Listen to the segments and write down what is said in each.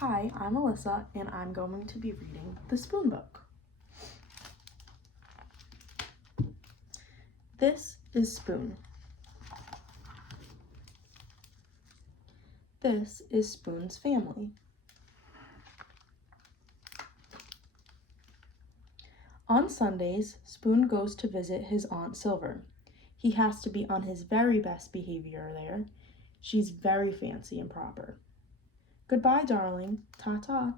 Hi, I'm Alyssa, and I'm going to be reading The Spoon Book. This is Spoon. This is Spoon's family. On Sundays, Spoon goes to visit his Aunt Silver. He has to be on his very best behavior there. She's very fancy and proper. Goodbye, darling. Ta-ta.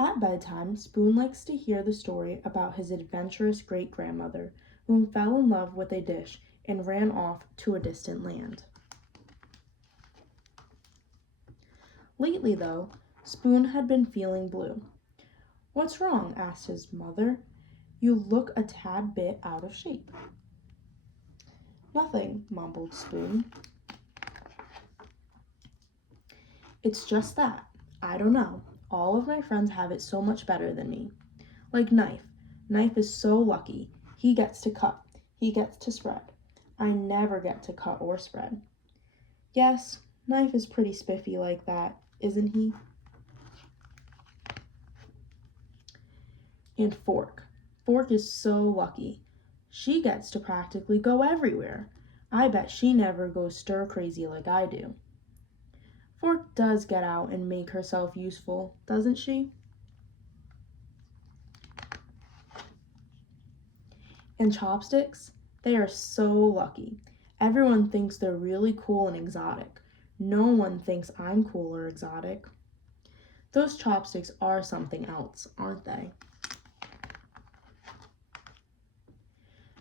At bedtime, Spoon likes to hear the story about his adventurous great-grandmother, whom fell in love with a dish and ran off to a distant land. Lately, though, Spoon had been feeling blue. "What's wrong?" asked his mother. "You look a tad bit out of shape." "Nothing," mumbled Spoon. "It's just that. I don't know. All of my friends have it so much better than me. Like Knife. Knife is so lucky. He gets to cut. He gets to spread. I never get to cut or spread." "Yes, Knife is pretty spiffy like that, isn't he?" "And Fork. Fork is so lucky. She gets to practically go everywhere. I bet she never goes stir crazy like I do." "Fork does get out and make herself useful, doesn't she?" "And Chopsticks? They are so lucky. Everyone thinks they're really cool and exotic. No one thinks I'm cool or exotic. Those chopsticks are something else, aren't they?"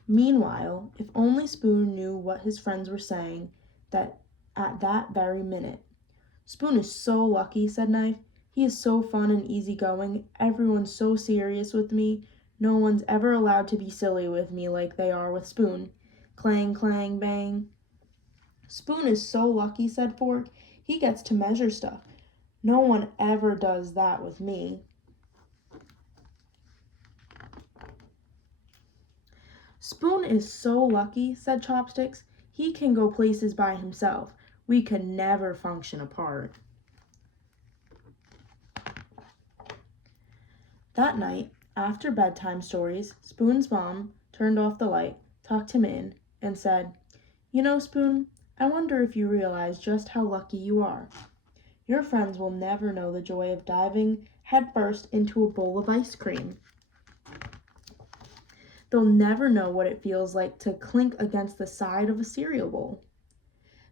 Meanwhile, if only Spoon knew what his friends were saying at that very minute. "Spoon is so lucky," said Knife. "He is so fun and easygoing. Everyone's so serious with me. No one's ever allowed to be silly with me like they are with Spoon." Clang, clang, bang. "Spoon is so lucky," said Fork. "He gets to measure stuff. No one ever does that with me." "Spoon is so lucky," said Chopsticks. "He can go places by himself. We could never function apart." That night, after bedtime stories, Spoon's mom turned off the light, tucked him in, and said, "You know, Spoon, I wonder if you realize just how lucky you are. Your friends will never know the joy of diving headfirst into a bowl of ice cream. They'll never know what it feels like to clink against the side of a cereal bowl.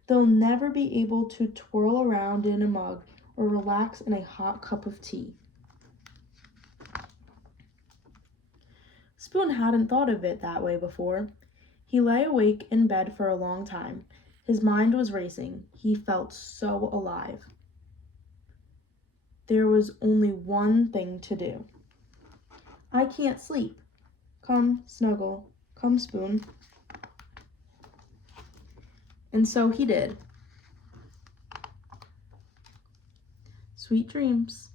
They'll never be able to twirl around in a mug or relax in a hot cup of tea." Spoon hadn't thought of it that way before. He lay awake in bed for a long time. His mind was racing. He felt so alive. There was only one thing to do. "I can't sleep. Come, snuggle. Come, Spoon." And so he did. Sweet dreams.